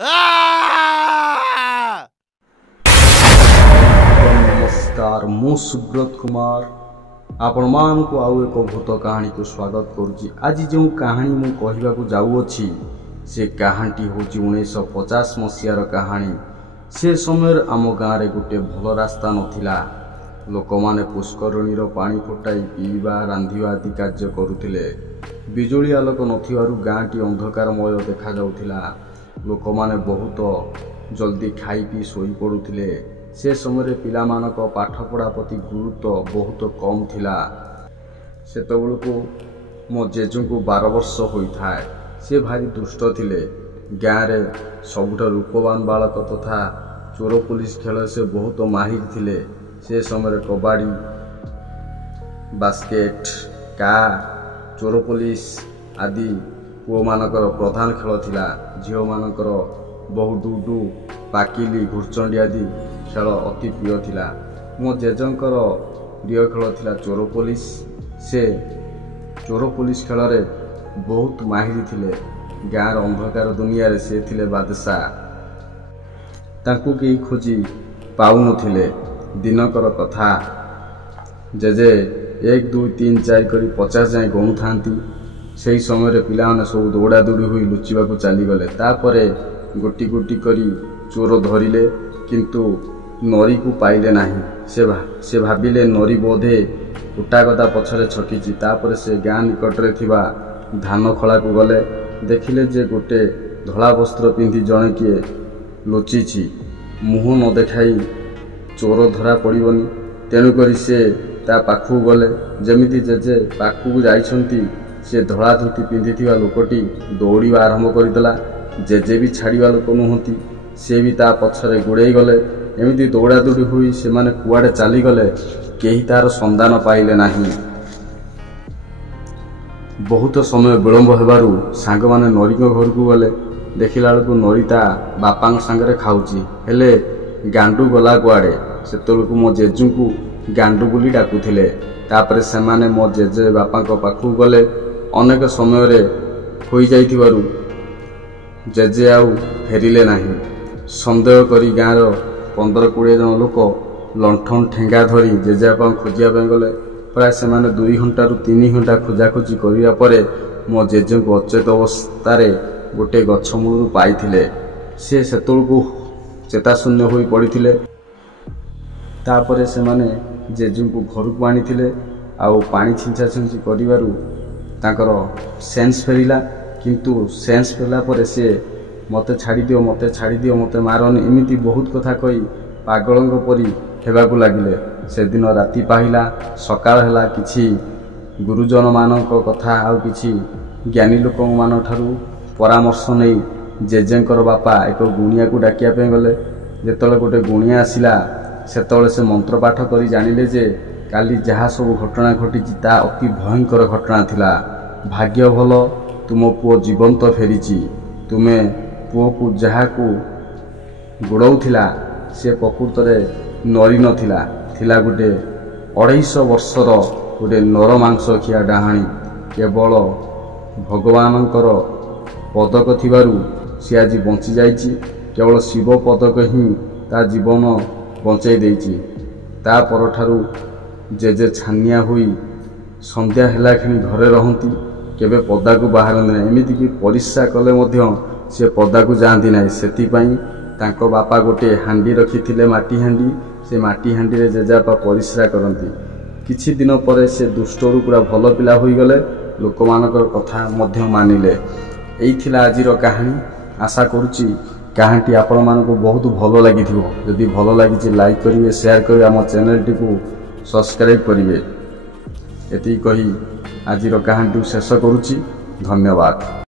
नमस्कार मु सुब्रत कुमार आपण मान को आउ एक भूत कहानी को स्वागत करुच्ची। आज जो कहानी मु कहवा जाऊँगी से कहानी हूँ 1950 मसीहार कहानी। से समय आम गाँव गोटे भल रास्ता नथिला। लोक माने पुष्करणीर पानी फुटाई पीवा रांधिवा आदि कार्य करुथिले। बिजुली आलोक नथिबारु गाँटी अंधकारमय देखा जाउथिला। लोक माने बहुत जल्दी खाई पी सोई पड़ुथिले। से समय पिलामानक पाठपढ़ा प्रति गुरुत्व बहुत कम थिला। सेतबेलकु मो जेजू को 12 वर्ष होइथाए। से भारी दुष्ट थिले। गाँव रे सबुठ रूपवान बालक तथा चोर पुलिस खेल से बहुत माहिर थिले। से समय कबाड़ी बास्केट का चोर पुलिस आदि पुओ मानकर प्रधान खेल थिला। झील मानकर बहु डुडू पाकिली घुरचंडी आदि खेल अति प्रिय थिला। मो जेजंकर प्रिय खेल थिला चोर पुलिस। से चोर पुलिस खेल रे बहुत माहिर थिले। गाँव अंधकार दुनिया रे से थिले बादशाह। तांकु केही खोजी पाउनथिले। दिनकर कथा जेजे 1 2 3 4 करी 50 जाए गणु थांती। से समय पिलाने सब दौड़ा दौड़ी हुई लुचिबाकू चलीगले। तापरे गोटी गोटी करी चोर धरिले किंतु नरी को पाइले नहीं। से भाबिले नरी बोधे कुटागदा पछरे छकिची। तापरे से गाँ निकटरे थिबा धान खला को गले। देखिले जे गोटे धला वस्त्र पिंधि जणे किए लुचिची। मुह न देखाई चोर धरा पड़िबनी। तेणु करी से ता पाखु गले। जेमिति जेजे पाखु जाइछंती से धला धोती पिंधिथिबा लोकटी दौड़िबा आरंभ करदेला। जेजे भी छाड़िबा लोक नुहंती। से भी ता पछरे गुड़ाई गले। एमिति दौड़ा दौड़ी हुई से माने कुआडे चली गले। केही तार संधान पाइले नहीं। बहुत समय विलंब हेबारु सांग माने नरी घर को गले। देखिला बेलकु नरी ता बापा सांगरे खाऊची। हेले गांडू गला कुआडे। सेतलकु मो जेजू को गांडू बोली डाकुथिले। तापरे से माने मो जेजे बापा को पाखु गले। अनेक समय रे होई जाइथिबारु जेजे आउ फेरिले नहीं। संदेह करी गाँव 15-20 जन लोक लंठन ठेंगा धरी जेजेबापा खोजिया गले। प्राय से 2 घंटा 3 घंटा खोजाखोजी करिया परे मो जेजे को अचेत अवस्था गोटे गछ मूलू पाइथिले। से सेतुलकु चेताशून्य होई पड़िथिले। तापरे से माने जेजू को घर को आनिथिले। आउ पानी छिंचा छिंची करिवारु तांकर सेंस फेरिला। किंतु सेंस फेरला परे से मते छाड़ी दियो मते मारनी एमिति बहुत कथा कही पागलंग परी हेबाकू लागिले। से दिन राति पाहिला सकाळ हेला। किछि गुरुजन मानक कथा आउ किछि ज्ञानी लोक मान ठारू परामर्श नै जेजेंकर बापा एक गुणिया को डाकिया पे गले। जेतले गोटे गुणिया आसिला सेतले से मंत्र पाठ करी जानिले जे काली जहा सब घटना घटिची ता अति भयंकर घटना थिला। भाग्य भल तुम पुओ जीवंत फेरीची। तुमे पुओ को जहा को गुड़ौथिला से प्रकृत रे नरी नथिला। थिला गोटे 250 वर्षर गोटे नर मांस खिया डाहाणी। केवल भगवानंकर पदक थिबारु से आज बंची जाइची। केवल शिव पदक ही ता जीवन बंचाई देइची। ता परठारु जेजे छानिया हुई संध्या हेला खिणी घरे रहंती। केबे पदा को बाहर नहीं। एमिति कि परिस्रा कले मध्य से पदा को जाती नहीं। सेति पई तांको बापा गोटे हांडी रखिथिले माटी हांडी। से माटी हांडी रे जेजापा परिस्रा करंती। किछि दिन परे से दुष्टरू पूरा भल पिला होई गले। लोक मानकर कथा मध्य मानिले। एई थिला आजिर कहानी। आशा करूची कहानी आपण मानको बहुत भल लागिथिबो। जदि भल लागिछि लाइक करिवे, शेयर करिवे, आम चैनल टी को सब्सक्राइब करिवे। एति कही आजिर कहानी शेष करूची। धन्यवाद।